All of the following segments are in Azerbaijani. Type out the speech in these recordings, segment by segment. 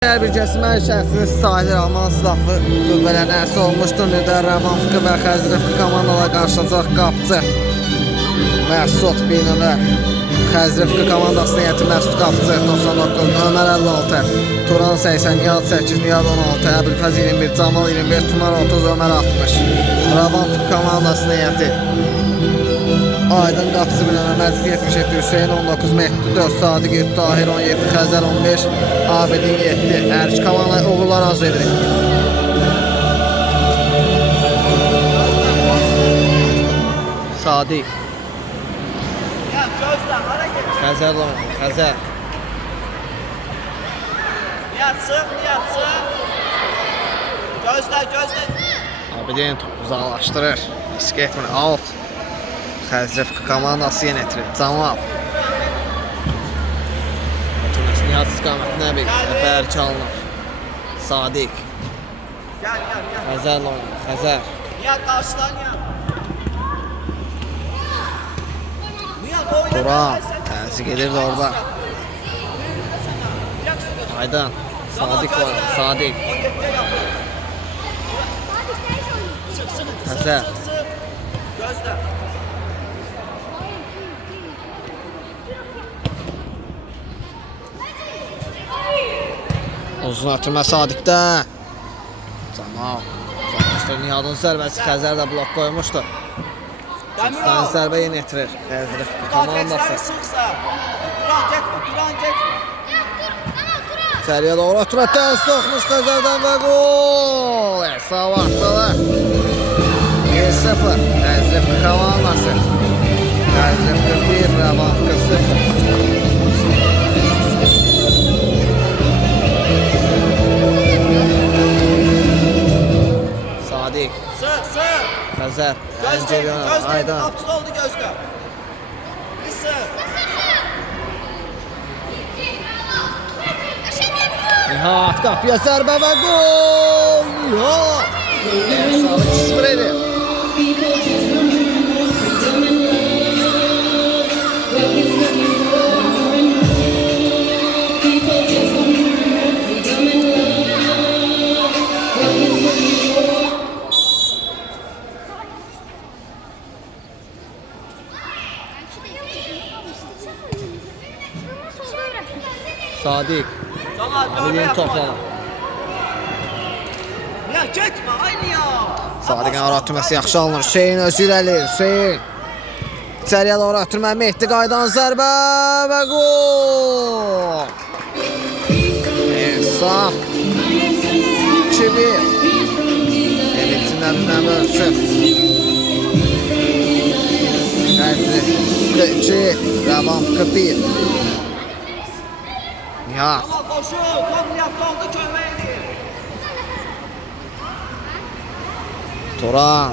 Hər bir kəsmə şəxsiniz sahil Alman silahlı qüvvələrin əsi olmuş turnirdə Ravanfıqı və Xəzrəfqı komandalar qarşılayacaq. Qapıcı Məsud Binömər Xəzrəfqı komandasının heyəti Məsud Qapıcı 99, Ömər 56, Turan 80, Niyad 8, Niyad 16, Əbülfəz 21, Camal 25, Tunar 30, Ömər 60. Ravanfıqı komandasının heyəti Aydın Qapıcı Binömər Məclis 77, Hüseyin 19, Mehdi 4, Sadiq 7, Tahir 17, Xəzər 15, Abidin 7. Hər iki komanda uğurlar arzu edirik. Sadiq Xəzər oynadı, Xəzər Niyatsın Gözlə Abidin topu uzaqlaşdırır. Risk etmir, out. Xəzrəfqı komandası yenə itirir. Camal Nihat istiqamətinə bir bəri çalınır. Sadiq Xəzərlə oynadı, Xəzər Niyat qarşıdan Niyat oyna. Turan təzik edirdi orada. Aydın Sadiq oynadı, Sadiq Xəzər Gözlə Uzun ötürmə Sadiqdə. Camal Nihadın zərbəsi Xəzər də blok qoymuşdu. Aslan zərbə yenə itirir. Xəzrəfqı komandası. Duran getmə. İçəriyə doğru ötürmə tərs soxmuş Xəzərdən və gol. Əsavatlılar 1-0 Xəzrəfqı komandası. Xəzrəfqı 1, Ravanfıqı 0. Sadiq Sığ Xəzər Gözlə Aydın Qapıcı oldu gözlə Bir sığ Nihat qapıya zərbə və gol. Nihat Sadiq 2-0 edir. Sadiq Abidin toplanır. Ya getmə aynı ya. Sadiqin ara ötürməsi yaxşı alınır. Hüseyin özü irəlir. Hüseyin İçəriyə doğru ötürmə. Mehdi qaydan zərbə və gol. Hesab 2-1. Evitin əlindən ölçür. Xəzrəfqı 2, Ravanfıqı 1. Nihat Ama koşu, tam Nihat oldu kömeğini. Turan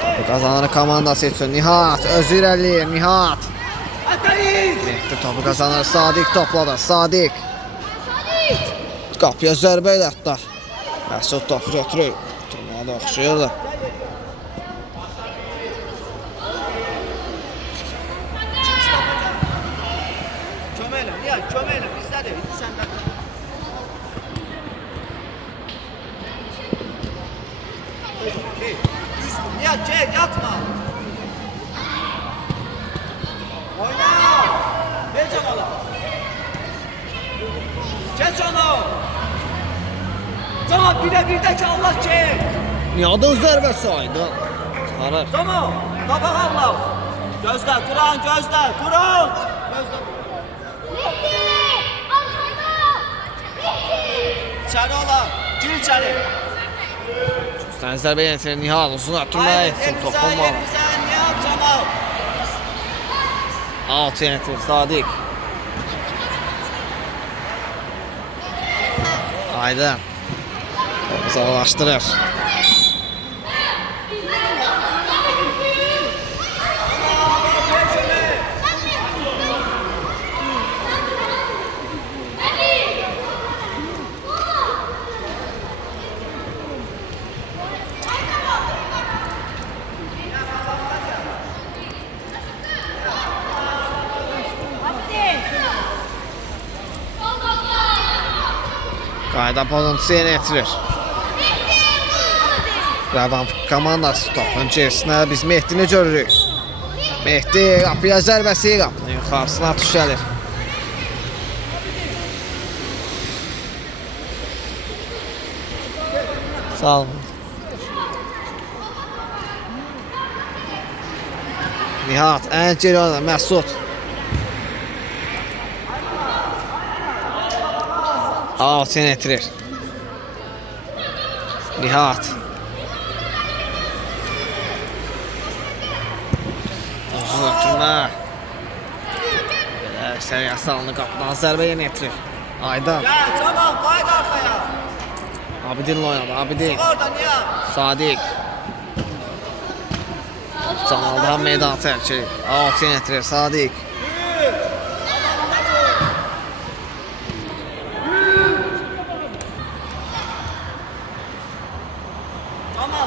topu kazanır komandası üçün. Nihat özü irəliyir. Nihat Atayın. Mehdi topu kazanır. Sadiq topladı. Sadiq qapıya zərbə ilə atlar. Məsud topu götürür. Turmağa da oxşuyurdu. Kömeğle, Nihat kömeğle. Bizde de, senden. Nihat çek, yatma. Oyna. Geç Camal'a. Geç onu. Camal birdeki Allah çek. Nihat'ın zərbəsi Aydın çıxarır. Camal, kapak Allah. Gözler, Turan gözler, Turan. Gözler. İçeri ola, gir içeri. Sən zərbə yetirir. Nihat uzun ötürmə etsin. Topun var. Nihat Camal. Alt yönetir. Sadiq Aydın topu uzaqlaşdırır. Qayda pozuntusu yenə etirir. Rəvan komandası topun gerisində biz Mehdini görürük. Mehdi qapıya zərbəsi, qapının yuxarısına atış gəlir. Sağ olun. Nihat, ən geri oynadı, Məsud. Out yenə etirir. Nihat. Uzun ötürmə. Səriyə salını qapıdan zərbə yenə etirir. Aydan. Gel tamam qayda arkaya. Abidinlə oynadı, Abidin. Çık oradan ya. Sadiq. Camaldan meydan tərk edir. Out yenə etirir, Sadiq.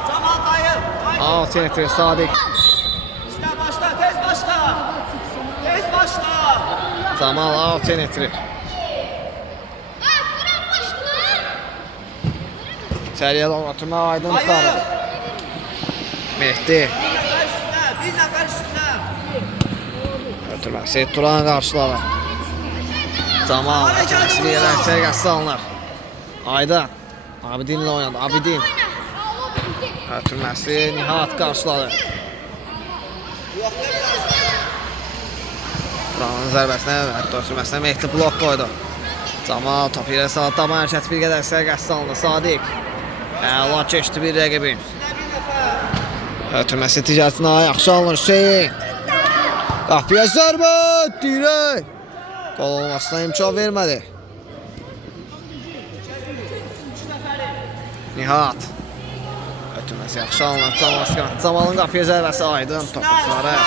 Tamam dayı. Out yenə etirir, Sadiq. İşte başla tez başla. Tez başla. Camal out yenə etirir. İçəriyə doğru oturma, Aydın tutarır. Mehdi. Bir nəfər üstünə. Ötürməsi Turan qarşıladı. Camal ötürməsi bir yerdən sərgəsi alınır. Aydan. Abidinlə oynadı, Abidin. Ötürməsi Nihat qarşıladı. Turanın zərbəsinə, hətta ötürməsinə Mehdi blok qoydu. Camal topu ilə saldı, dama hərəkəti bir qədər sərgəsi alındı. Sadiq. Əla keçdi bir rəqibin. Ötürməsi ticarətinə yaxşı alınır Hüseyin. Qapıya zərbə, dirək. Qol olmasına imkan vermədi. Nihat. Ötürməsi yaxşı alınır. Camalın qapıya zərbəsi Aydın. Topu çıxarır.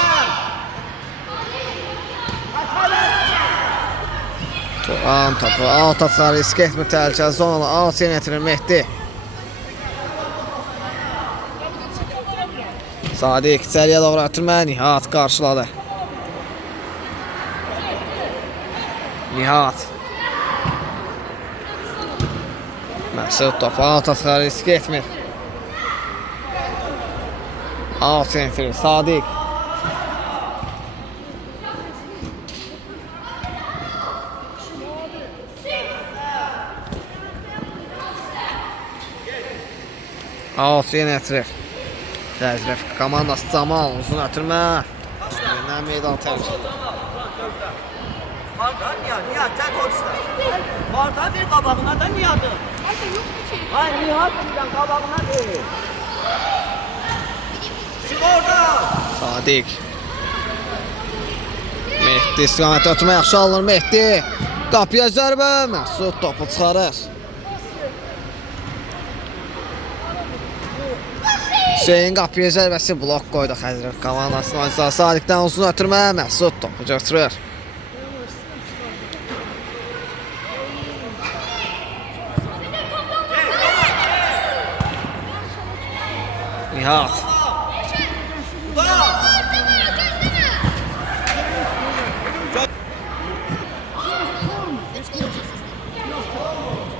Turan topu alta çıxarır. Risk etmir təhlükəli zonalı. Alt yenə etirir Mehdi. Sadiq içəriyə doğru ötürmə, Nihat qarşıladı. Nihat. Məsud topu alta çıxarır, risk etmir. Alt entirir, Sadiq. Alt yenə etirir. Təzrif komandası Camal uzun ötürmə. Yenidən meydan tərk edir. Vardan ya, Nihat gel koçlar. Vardan bir qabağına da Nihat'ın. Hayır Nihat birden qabağına değil. Çık oradan. Sadiq. Mehdi istiqamətə ötürmə yaxşı alınır Mehdi. Qapıya zərbə. Məsud topu çıxarır. Hüseyin qapıya zərbəsi blok qoydu Xəzrəf komandasının oyuncuları. Sadiqdən uzun ötürmə, Məsud topu götürür. Nihat.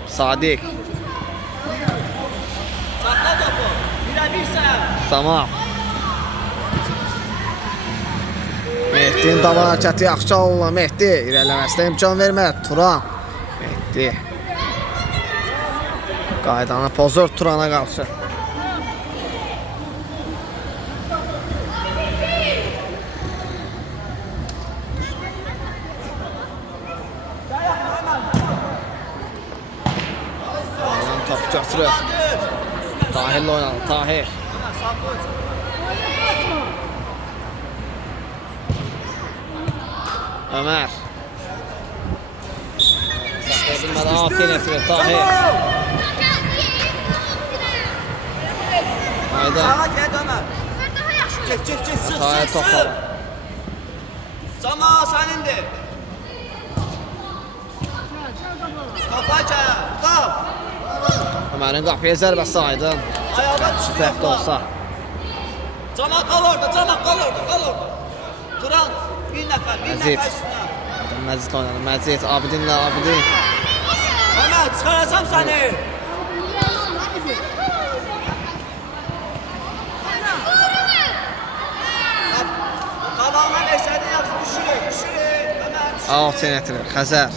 Sadiq. Sakla topu. Birebirsen. Tamam. Mehdi'nin davan hərəkəti yaxşı alınır. Mehdi irəliləməsinə imkan vermir. Turan. Mehdi. Qaydanı pozur Turana qarşı. Topu götürür. Tahir'le oynadı. Tahir. Ömer. Saklayabilmeden Atin ettirir. Tahir. Hayda. Sağa gel Ömer. Çek sık Tahir sık topladı. sık. Zaman senindir. Kapaca. Kal. Ömer'in qapıya zərbəsi Aydın. Ayağa Şu tərəfdə olsa. Zaman kal orada. Kal orada. Turan bir nefer Məcid. üstüne. Məcid oynadı. Məcid, Abidinlə Abidin. Ömer çıkaracağım seni. Qabağına versəydin yaxşı düşürük. Ömer. Alt yönetilir. Xəzər.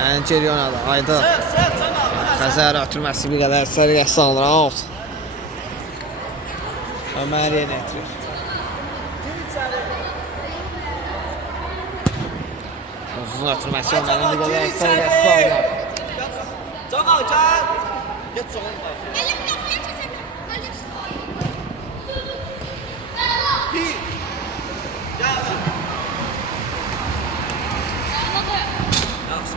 Yəni geri oynadı. Aydın. Sıx Ömer. Xəzər ötürməsi bir qədər səriyə salır. Out. Ömər yönetilir. Uzun ötürməsi Ömərin bir qədər səriyə salır. Camal gəl. Get solunda. Bir. Gəl. Yaxşı.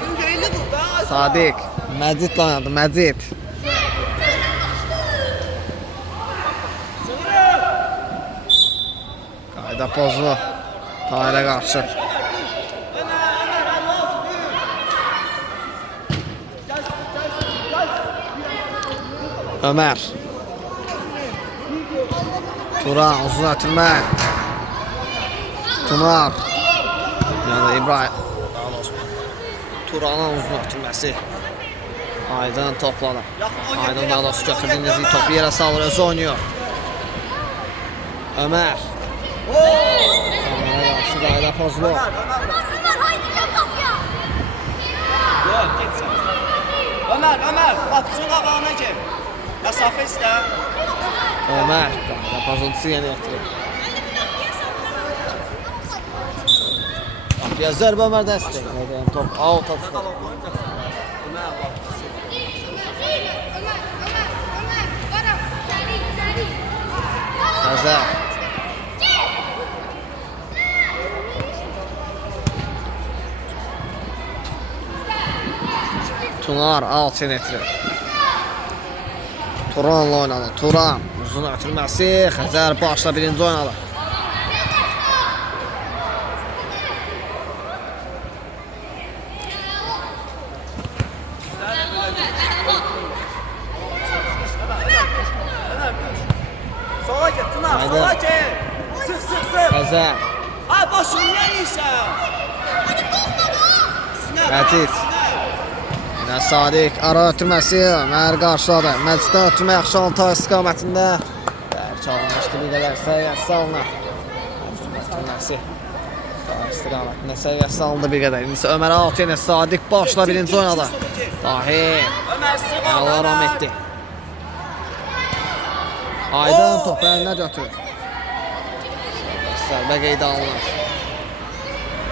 Güngeyli burada. Sadiq. Məcid oynadı. Məcid. Qayda pozlu. Tahirə qarşı. Ömer. Turan uzun ötürmə. Tunar. Yəni İbrahim. Turanın uzun ötürməsi. Aydın topladı. Aydın daha doğrusu götürdüğünüz topu yerə salır, özü oynuyor. Ömer. Ömer'e karşı qayda pozlu. Ömer haydi gel kapıya. Yok git sen. Ömer kapısının qabağına gel. Mesafe iste. Ömer qayda pozuntusu yenə yetirir. Qapıya zərbə Ömer dəstək. Top out atdı. Xəzər. Tunar alt yönetilir. Turan'la oynadı. Turan uzun ötürməsi. Xəzər başla birinci oynadı. Sola git Tuna, Haydi. sola git. Sık. Xəzər. Ay başını niye yiysən? Məcid. Yine Sadiq ara ötürməsi. Ömer qarşıladı. Məciddən ötürmə yaxşı anta istiqamətində. Çalınmışdı bir qədər səviyyəsi salınır. Ötürməsi. İstiqamətində səviyyəsi salındı bir qədər. İndi isə Ömer alt yenə Sadiq başla birinci oynadı. Tahir. Ömer sık ol Allah ram etdi. Aydın topu əlinə götürür. Zərbə qeydə alınır.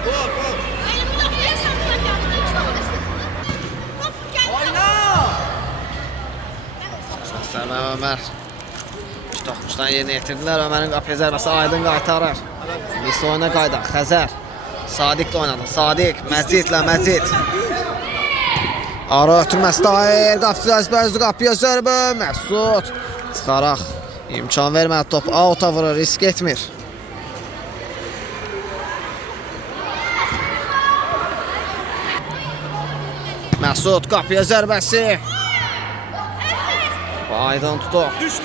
Vur. Oyna. Zərbə Ömer. Toxuşdan yerinə yetirdilər. Ömərin qapıya zərbəsi Aydın qaytarır. İndi oyuna qayda. Xəzər. Sadiq də oynadı. Sadiq. Məcidlə Məcid. Ara ötürməsi Tahir. Qapısı əzbərzi qapıya zərbə. Məsud. Çıxaraq. İmkan vermədi top. Out'a vurur. Risk etmir. Məsud qapıya zərbəsi. Aydın tutuq. Düş.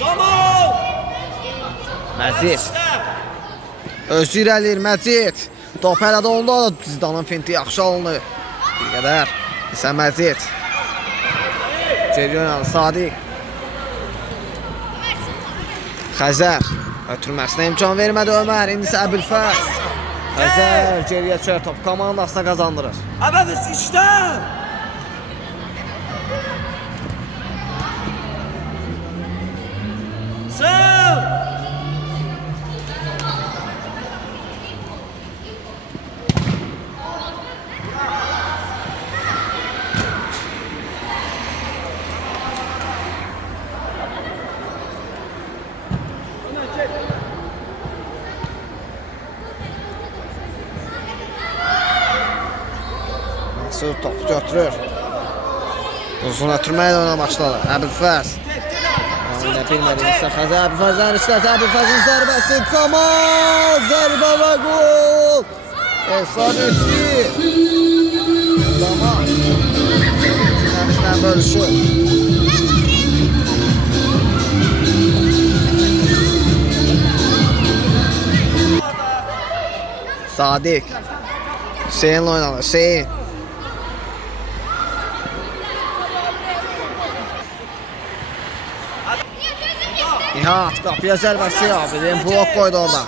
Camal. Məcid. Özü irəliyir Məcid. Top hələ də onda da Zidanın finti yaxşı alınır. Bir qədər. İsə Məcid. Geri oynadı Sadiq. Xəzər. Ötürməsinə imkan vermədi Ömer. İndi isə Əbülfəz. Xəzər geriyə çəkir top. Komandasına qazandırır. Əbədiz işdən. Sık. Məsud topu götürür. Uzun ötürməyə oyuna başladı. Əbülfəz. Oyuna bilmədiysə Xəzər Əbülfəzdən işləsə Əbülfəzin zərbəsi Camal. Zərbə və gol. Esad 3-1. Camal. Nəfisdən bölüşür. Sadiq. Hüseynlə oynadı. Hüseyn. Nihat qapıya zərbəsi Abidin blok qoydu orada.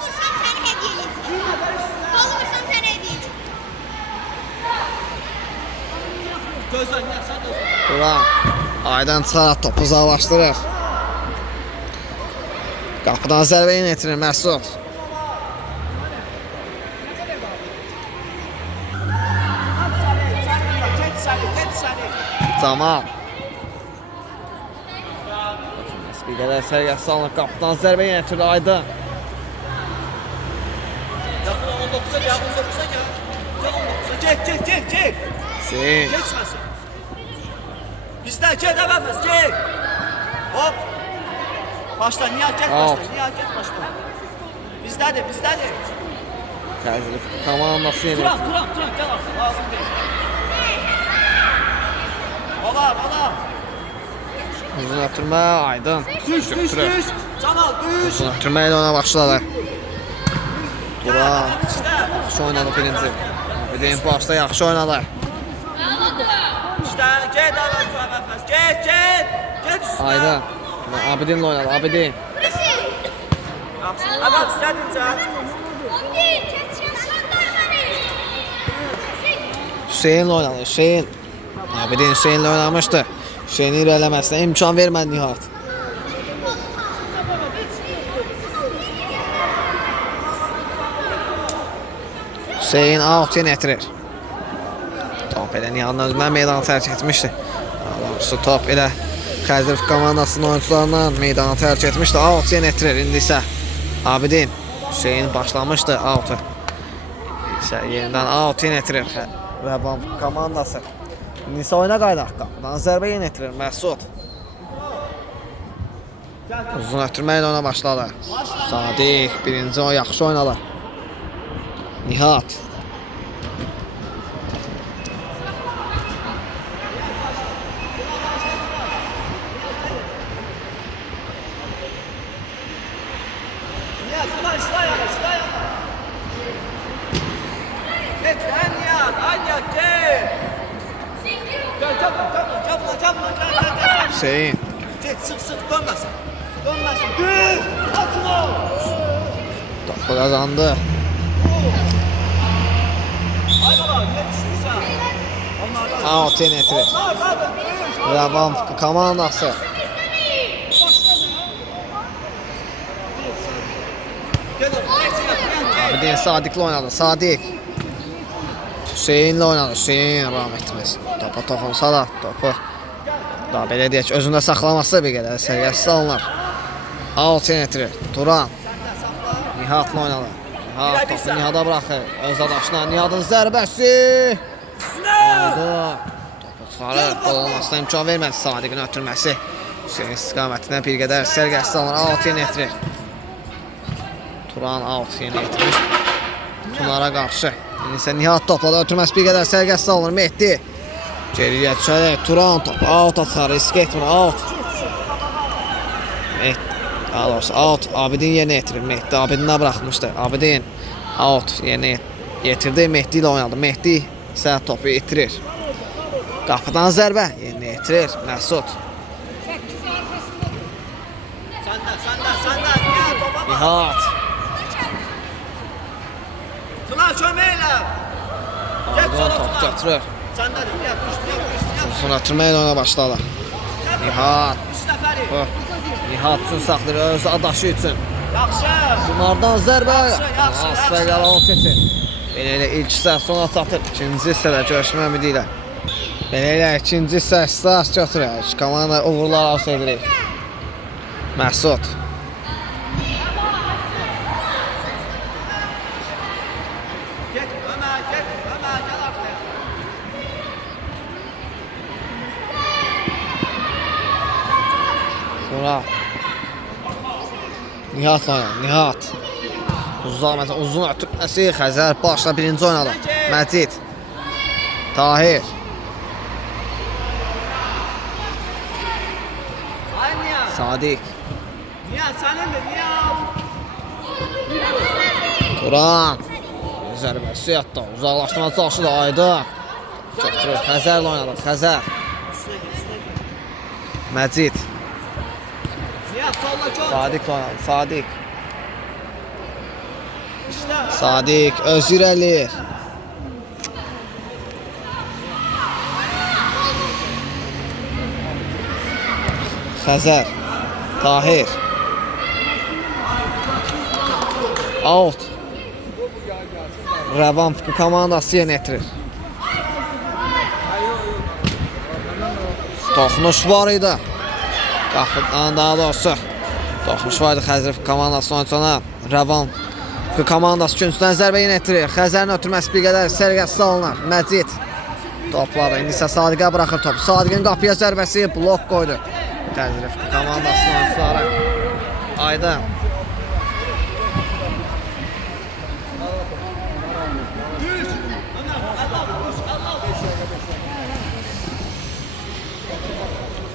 Turan Aydan çıxaraq topu uzaqlaşdırır. Qapıdan zərbə yenə etirir Məsud. Camal. Spiqələr sərgəsi salınır. Qapıdan zərbə yenə etirir Aydın. Yaxın 19'a gel, 19'a gel. Gel. Hüseyin. Geç sen. Bizden gel əbəfəs, gel. Hop. Başla, Nihat get başla. Bizdədir. Xəzrif komandası yenə. Turan, gel artıq, lazım deyil. Olar. Uzun ötürmə Aydın. Düş. Camal, düş. Uzun ötürmə ilə ona başladı. Turan. Yaxşı oynadı birinci. Abidin başda yaxşı oynadı. İşte, get əbəfəs, get. Get üstünə. Aydın. Abidinlə oynadı. Abidin. Əbəfəs, gədincə. Hüseynlə oynadı. Hüseyn. Abidin Hüseynlə oynamışdı. Hüseynin irələməsinə imkan vermədi Nihat. Hüseyin out yenə etirir. Top elə Nihatın özündən meydanı tərk etmişdi. Doğrusu top elə Xəzrif komandasının oyuncularından meydanı tərk etmişdi. Out yenə etirir. İndi isə Abidin. Hüseyin başlamışdı out'u. İsə yenidən out yenə etirir Rəvan komandası. İndi isə oyuna qaydaq. Qapıdan zərbə yenə etirir Məsud. Uzun ötürməklə ona başladı. Sadiq birinci o yaxşı oynadı. Nihat. Hüseyin. Get, sık, dönməsin. Düz, atın o. Topu kazandı. Ay baba, ne düşürsən? Out yenə etirir. Rəvan komandası. Abidin Sadiq'lə oynadı. Sadiq. Hüseynlə oynadı. Hüseyin ram etməsin. Topa toxunsa da topu daha belə deyək özündə saxlaması bir qədər sərgəsi salınır. Out yenə etirir. Turan. Nihat'la oynadı. Nihat topu Nihat'a bırakır. Öz adaşına Nihat'ın zərbəsi. Topu çıxarır. Gol olmasına imkan vermədi Sadiq'in ötürməsi. Hüseyin istiqamətindən bir qədər sərgəsi salınır. Out yenə etirir. Turan out yenə etirir. Tunara qarşı. İndi isə Nihat topladı. Ötürməsi bir qədər sərgəsi salınır. Mehdi. Geriyə düşərək Turan top out atar. Risk etmir. Out. Daha doğrusu out. Abidin yerinə yetirir. Mehdi Abidinə bırakmışdı. Abidin out yerinə yetirdi. Mehdi ilə oynadı. Mehdi isə topu itirir. Qapıdan zərbə yerinə yetirir. Məsud. Nihat. Turan köməklə. Aydın top götürür. Səndədir, yap. Uzun ötürməklə ona başladı. Nihat. Nihat üçün saxlayır öz adaşı üçün. Yaxşı. Bunlardan zərbə. Yaxşı. Asla qalan keçir. Belə ilk hissə sona çatır. İkinci hissədə görüşmə ümidi ilə. Belə ikinci hissə start götürür. Komanda uğurlar arzu edirik. Məsud. Get, Ömər, gəl arkaya. Sonra Nihat'la oynadı. Nihat. Uzun ötürməsi Xəzər başla birinci oynadı. Məcid. Tahir. Sadiq. Nihat sənindir, Nihat. Turan. zərbəsi yatdı. Uzaqlaşdırma çalışı da Aydın. Götürür. Xəzərlə oynadı. Xəzər. Məcid. Sadiq oynadı. Sadiq. Sadiq öz irəliyir. Xəzər. Tahir. Out. Rəvan komandası yenə etirir. Toxunuş var idi. Qapıdan daha doğrusu. Toxunuş var idi Xəzər komandasının oyunçusuna. Rəvan komandası üçüncüdən zərbə yenə etirir. Xəzərin ötürməsi bir qədər sərgəsiz alınır. Məcid topladı. İndi isə Sadiqə buraxır topu. Sadiqin qapıya zərbəsi blok qoydu. Xəzər komandasının oyunçuları. Aydın.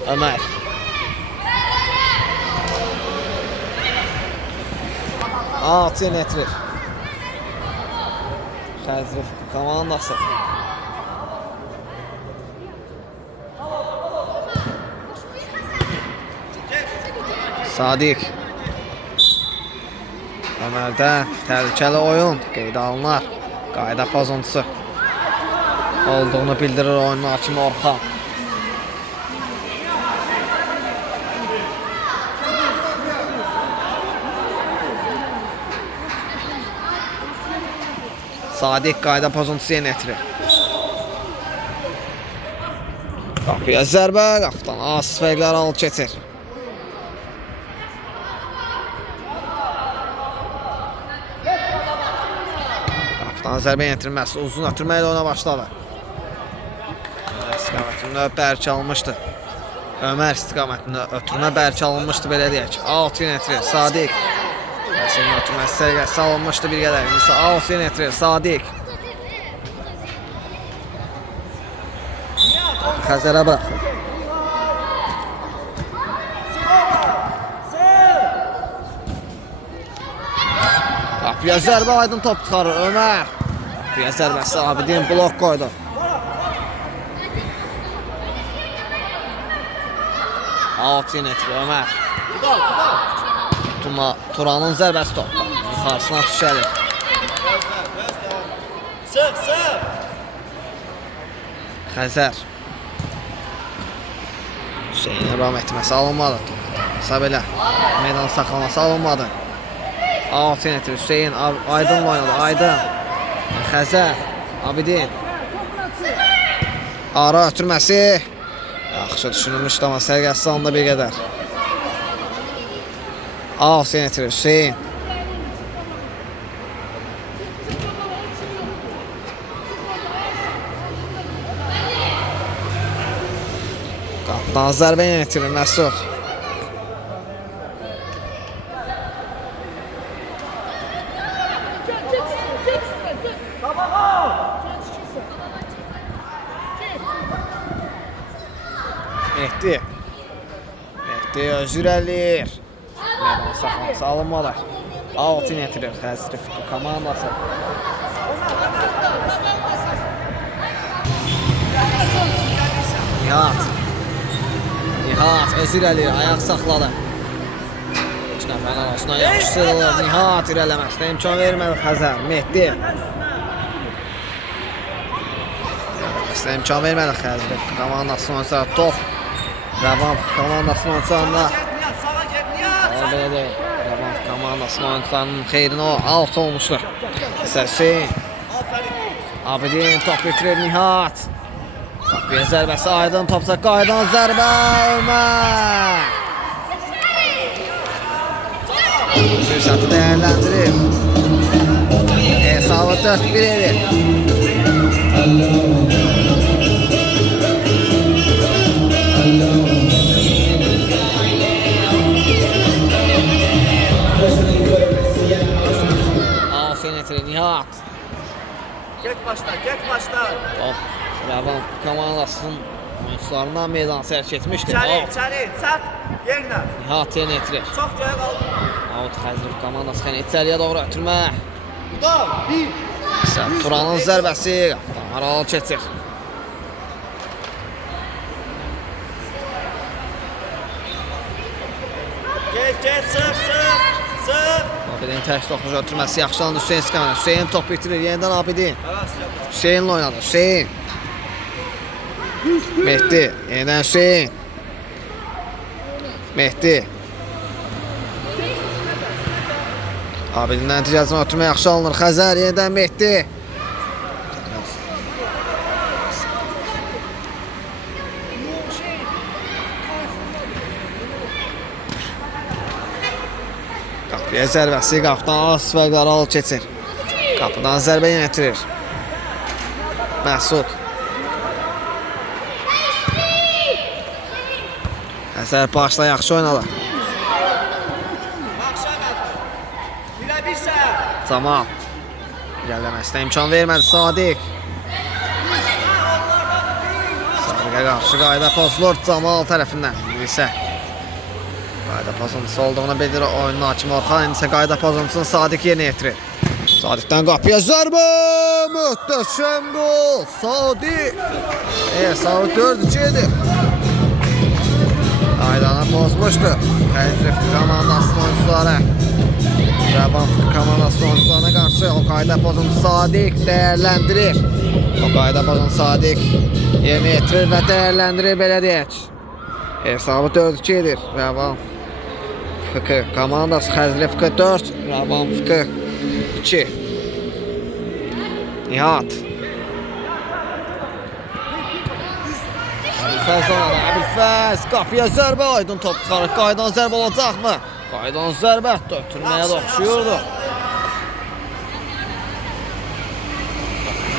Ömer. Altı netrir. Xəzər komandası. Sadiq. Ömer'də təhlükəli oyun qeydə alınır. Qayda pozuntusu olduğunu bildirir oyunun hakimi Orxan. Sadiq qayda pozuntusu yenə etirir. Qapıya zərbə, qapıdan az fərqlər alıb keçir. Qapıdan zərbə yetirilməsi uzun ötürmə ilə ona başladı. İstiqamətində bərk alınmışdı. Ömer istiqamətində ötürmə bərk alınmışdı, belə deyək. Alt yenə etirir. Sadiq. Senin ötürməsi sərgəsi alınmışdı bir qədər. İndi alt yenə etirir. Sadiq. Xəzərə bıraxdı. Qapıya zərbə, Aydın top çıxarır. Ömer. Qapıya zərbəsi Abidin blok qoydu. Alt yenə etirir. Ömer. Turanın zərbəsi topda. Yuxarısına düşəlir. Xəzər. Hüseyin ram etməsi alınmadı. Sabelə. Meydan saxlaması alınmadı. Alt yenə etirir. Hüseyin Aydınla oynadı. Aydın. Xəzər. Abidin. Ara ötürməsi. Yaxşı düşünülmüşdü, amma sərgəsi salında bir qədər. Alt yenə etirir. Hüseyin. Qapıdan zərbə yenə etirir. Məsud. Mehdi. Mehdi öz irəliyir. Meydan saxlaması alınmadı. Alt yenə etirir. Xəzər komandası. Nihat öz irəliyir. Ayaq saxladı. 3 nəfərin arasına yaxşı sıyrılır. Nihat irələməsinə imkan vermədi Xəzər. Mehdi. İrələməsinə imkan vermədi Xəzər komandasının oyuncuları. Top Rəvan komandasının oyuncularında. Belə deyil. Rəvan komandasının oyuncularının xeyrinə o alt olmuşdur. Hüseyin. Abidin top bitirir. Nihat. Bir zərbəsi Aydın topsa qaydan zərbə Ömer. Fürsəti dəyərləndirir. Hesabı 4-1 edir. Aferin etirir Nihat. Get başla, get başla. Top Rəvan komandasının oyuncularından meydan sərk etmişdir. İçəri, çat, yerlə. Nihat yenə etirir. Çox göyə qaldı. Out Xəzər komandası xəni içəriyə doğru ötürmə. Turanın zərbəsi Amaral keçir. Geç, sıf. Abidin tək toxucu ötürməsi yaxşılandı Hüseyin İskamana. Hüseyin top bitirir, yenidən Abidin. Hüseyinlə oynadı, Hüseyin. Mehdi, yenidən Hüseyin. Mehdi. Abidin nəticəsini ötürmə yaxşı alınır. Xəzər, yenidən Mehdi. Qapıya zərbəsi, qapıdan Asif Qaral keçir. Qapıdan zərbə yönetirir. Məsud. Xəzər başla yaxşı oynadı. Camal. İlerləməsinə imkan vermədi Sadiq. Sadiqə qarşı qayda pozulur Camal tərəfindən. İndi qayda pozuntusu olduğunu bildirir oyunun hakimi Orxan. İndi isə qayda pozuntusunu Sadiq yerinə yetirir. Sadiqdən qapıya zərbə! Möhtəşəm gol! Sadiq! Hesabı 4-2-dir. Qaydanı pozmuşdu. Xəzrif komandasının oyuncuları. Rəvan komandasının oyuncularına qarşı o qayda pozuntusu Sadiq dəyərləndirir. O qayda pozuntusu Sadiq yerinə yetirir və dəyərləndirir, belə deyək. Hesabı 4-2-dir. Rəvan FK komandası Xəzri FK 4, Rəvan FK 2. Nihat. Əbilfəz oynadı, Əbilfəz. Qapıya zərbə, Aydın top çıxarır. Qaydan zərbə olacaqmı? Qaydan zərbə ötürməyə də oxşuyurdu.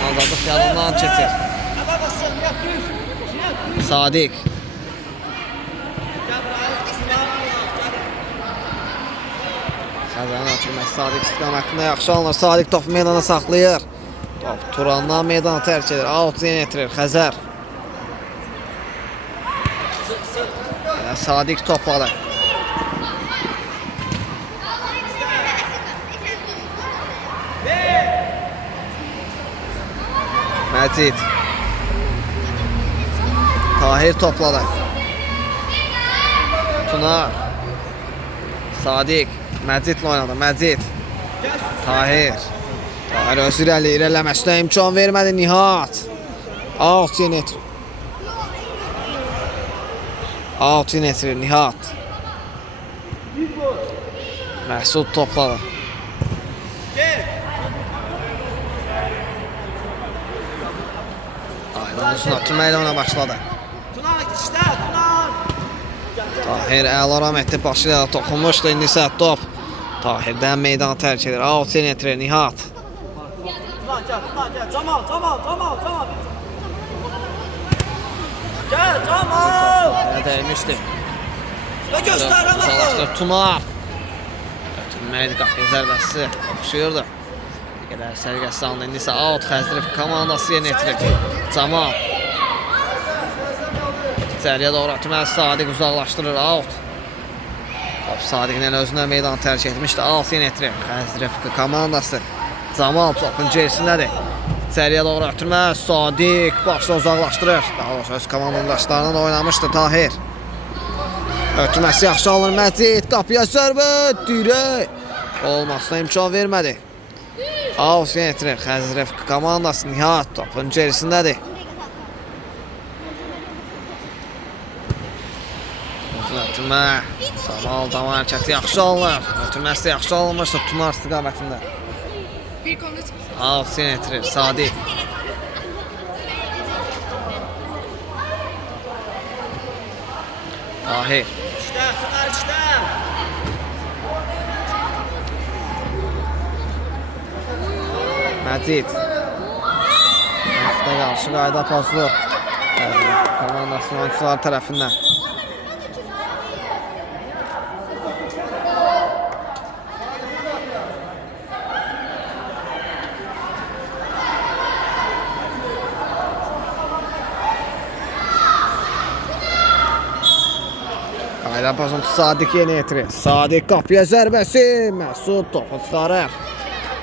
Azadlıq yanından keçir. Sadiq. Xəzərin ötürməsi Sadiq istiqamətində yaxşı alınır. Sadiq topu meydana saxlayır. Top Turandan meydanı tərk edir. Out yeni etirir Xəzər. Sadiq topladı. Məcid. Tahir topladı. Tunar. Sadiq. Məcidlə oynadı. Məcid. Tahir. Tahir öz irəliləməsinə imkan vermədi. Nihat. Out yeni etirir. Out yeni etirir Nihat. Məsud topladı. Aydın uzun ötürməklə ona başladı. Tahir əla rəhmətli başı ilə toxunmuşdu. İndi isə top Tahirdən meydanı tərk edir. Out yeni etirir Nihat. Camal. Gel Camal. Dəymişdi. Göstər ama. Tunar. Ötürməkdir qapıya zərbəsi. Oxşuyurdu. Bir qədər sərgəsi alındı. İndi isə out Xəzrif komandası yeni etirir. Camal. İçəriyə doğru ötürməsi Sadiq uzaqlaşdırır. Out. Top Sadiqlə özünə meydanı tərk etmişdi. Out yeni etirir. Xəzrif komandası. Camal topun gerisindədir. İçəriyə doğru ötürməsi Sadiq başla uzaqlaşdırır. Daha doğrusu öz komandaşlarından oynamışdı Tahir. Ötürməsi yaxşı alır Məcid. Qapıya zərbə. Dirək. Olmasına imkan vermədi. Out yeni etirir. Xəzrif komandası Nihat topun gerisindədir. Ötürmə. Camal dama hərəkəti yaxşı alınır. Ötürməsi də yaxşı alınmışdır Tunar istiqamətində. Out yeni etirir Sadiq. Tahir. Məcid. Məciddə qarşı qayda pozulur. Komandasının oyuncuları tərəfindən. Qayda pozuntusu Sadiq yeni etirir. Sadiq qapıya zərbəsi. Məsud topu çıxarır.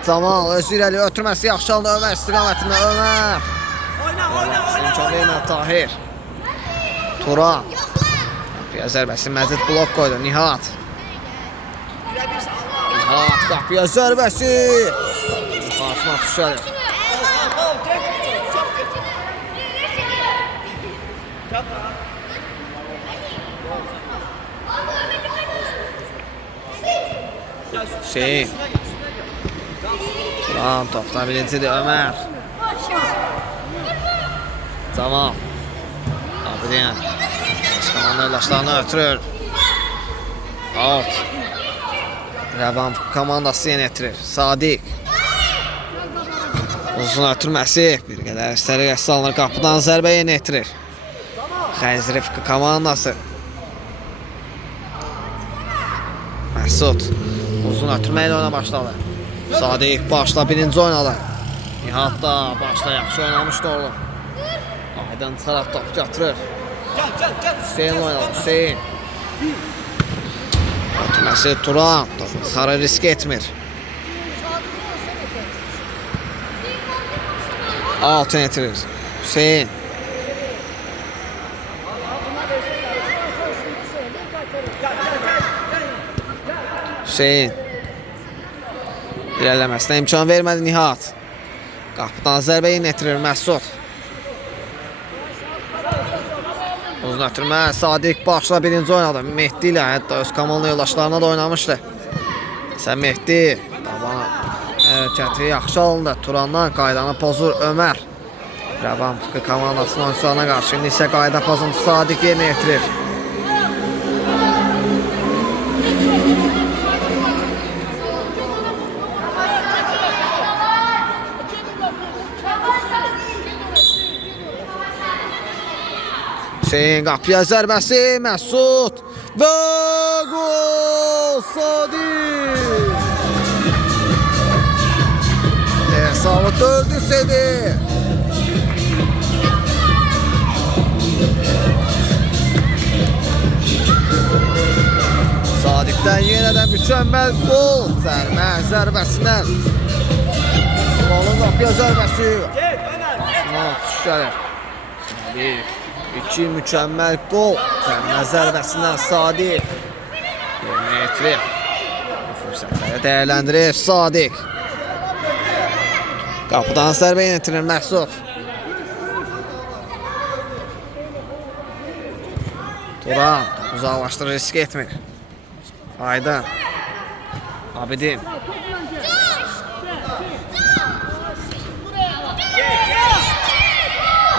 Camal öz irəli ötürməsi yaxşı aldı Ömər istiqamətində. Ömər. İmkan vermə Tahir. Turan. Qapıya zərbəsi Məcid blok qoydu. Nihat. Nihat qapıya zərbəsi. Qarşısına düşər. Hüseyin. Turan topda birincidir Ömər. Camal. Abidin. Başqamanın evlaşlarını ötürür. Out. Rəvan komandası yenə etirir. Sadiq. Uzun ötürməsi. Bir qədər istəri salınır. Qapıdan zərbə yenə etirir. Xəzri Fıqı komandası. Məsud. Uzun ötürmə ilə oyuna başladı. Sadiq başla birinci oynadı. Nihat da başla yaxşı oynamışdı oğlum. Aydın çıxaraq top gətirir. Hüseyin oynadı. Hüseyin. Ötürməsi Turan. Topu çıxarır, risk etmir. Altın etirir. Hüseyin. Hüseyin. İlerləməsinə imkan vermədi Nihat. Qapıdan zərbə yenə etirir Məsud. Uzun ötürmə Sadiq başla birinci oynadı. Mehdi ilə hətta öz komanlı yoldaşlarına da oynamışdı. Sən Mehdi. Hərəkəti yaxşı alındı. Turandan qaydanı pozur Ömər. Rəvan Fıqı komandasının oyuncularına qarşı. İndi isə qayda pozuntusu Sadiq yenə etirir. Hüseyin qapıya zərbəsi Məsud və gol Sadiq. Hesabı 4-3 edir. Sadiqdən yenə də mükəmməl gol. Zərbəsindən. Balın qapıya zərbəsi. Düşəlir. 2 mükəmməl gol. Zərbəsindən Sadiq. 20 metri. Fürsətləri dəyərləndirir Sadiq. Qapıdan zərbə yönetilir Məsud. Turan uzaqlaşdırır, risk etmir. Aydın. Abidin.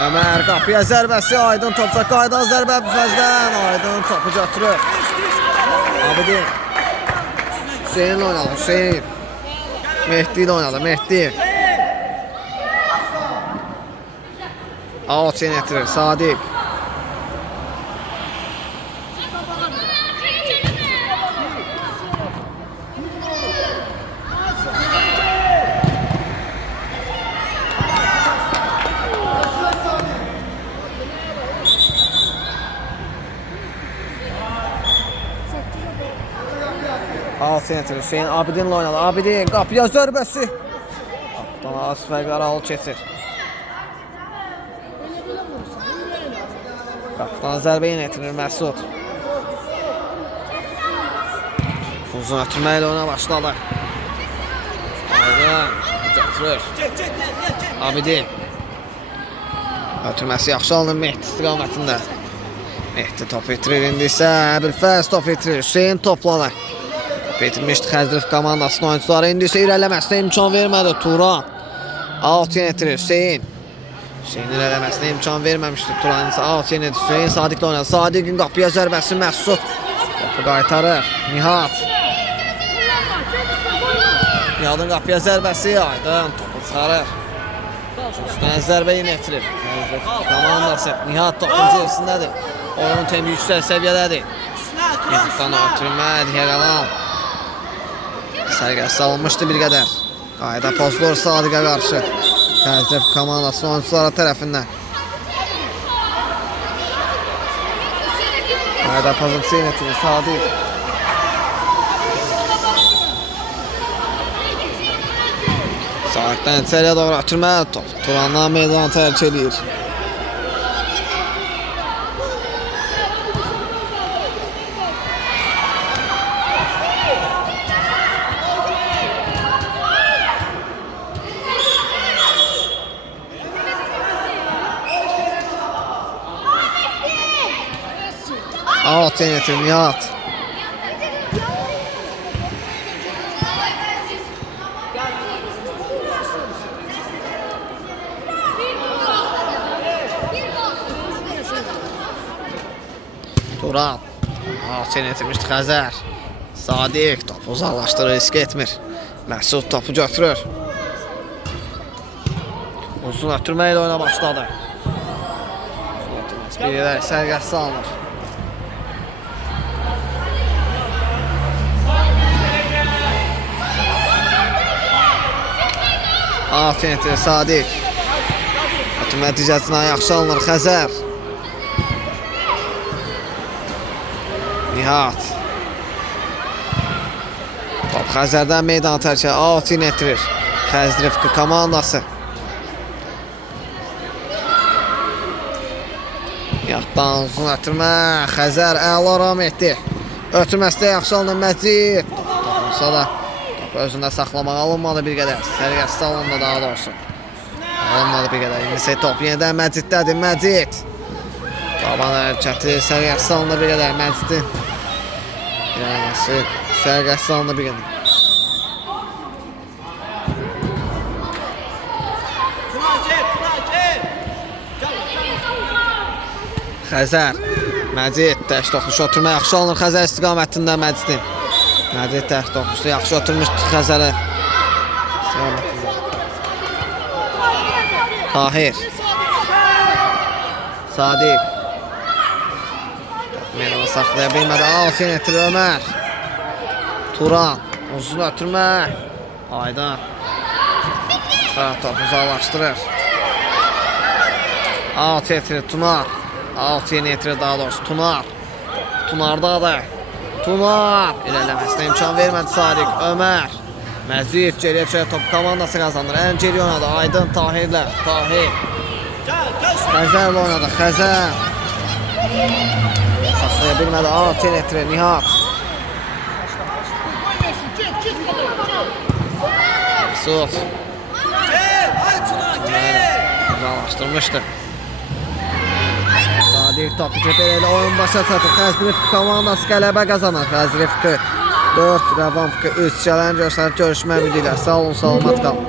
Ömər qapıya zərbəsi Aydın topsa qaydan zərbə büfəzdən. Aydın topu götürür. Abidin. Hüseyin oynadı. Hüseyin. Mehdi ilə oynadı. Mehdi. Out yönetilir. Sadiq. Out yönetilir. Hüseyin Abidin ilə oynadı. Abidin qapıya zərbəsi. Qapıdan az fərqləri al keçir. Qapıdan zərbə yönetilir Məsud. Uzun ötürmə ilə oyuna başladı. Aydın götürür. Abidin. Ötürməsi yaxşı alınır Mehdi istiqamətində. Mehdi topu itirir. İndi isə Əbülfəz topu itirir. Hüseyin topladı. Topu itirmişdi Xəzrif komandasının oyuncuları. İndi isə irələməsinə imkan vermədi Turan. Out yönetirir Hüseyin. Hüseyin irələməsinə imkan verməmişdi Turan. Out yönetirir Hüseyin. Sadiqlə oynadı. Sadiqin qapıya zərbəsi Məsud. Topu qaytarır Nihat. Nihatın qapıya zərbəsi Aydın topu çıxarır. Üstünə zərbə yönetirir Xəzrif komandası. Nihat topun gerisindədir. Oyunun tempi yüksək səviyyədədir. Nihatdan ötürmə Diğəqalan. Sərgəsi alınmışdı bir qədər. Qayda pozulur Sadiqə qarşı. Xəzrif komandasının oyuncuları tərəfindən. Qayda pozuntusu yönetilir Sadiq. Aytdan içəriyə doğru ötürməli top. Turandan meydanı tərk edir. Out yönetir Nihat. Turan. Out yönetirmişdi Xəzər. Sadiq topu uzaqlaşdırır, risk etmir. Məsud topu götürür. Uzun ötürməklə oyuna başladı. Bir yerə sərgəsi alınır. Aferin Sadiq. Atım nəticəsinə yaxşı alınır Xəzər. Nihat. Top Xəzərdən meydan tərkə aferin etdirir. Xəzrifqi komandası. Nihatdan uzun ötürmə. Xəzər əla ram etdi. Ötürməsi də yaxşı alınır Məcid. Topunsa da özündə saxlamaq alınmadı bir qədər. Sərgəsi alındı daha doğrusu. Alınmadı bir qədər. İndi top yenidən Məciddədir. Məcid. Taban hərəkəti. Sərgəsi alındı bir qədər. Məcidin. Sərgəsi alındı bir qədər. Xəzər. Məcid. Təş toxuş oturma yaxşı alınır Xəzər istiqamətində Məcidin. Məcid təş toxuşdu. Yaxşı oturmuşdu Xəzərə. Tahir. Sadiq. Meydana saxlaya bilmədi. Aferin etdir Ömər. Turan. Uzun ötürmə. Aydan. Topu uzaqlaşdırır. Aferin etdir Tunar. Aferin etdir daha doğrusu Tunar. Tunardadır. Tunar. İlerləməsinə imkan vermədi Sadiq. Ömər. Məzid geriyə düşərək top komandası qazanır. Ən geri oynadı Aydın Tahirlə. Tahir. Xəzərlə oynadı. Xəzər. Saxlaya bilmədi. Aferin etdirir Nihat. Mesut. Uzaqlaşdırmışdı. Sadiq topu köpəyə oyun başa çatır. Xəzrifqi komandası qələbə qazanır. Xəzrifqi 4, Rəvanfqi 3 gələn görüşmək ümidi ilə. Sağ olun, salamat qalın.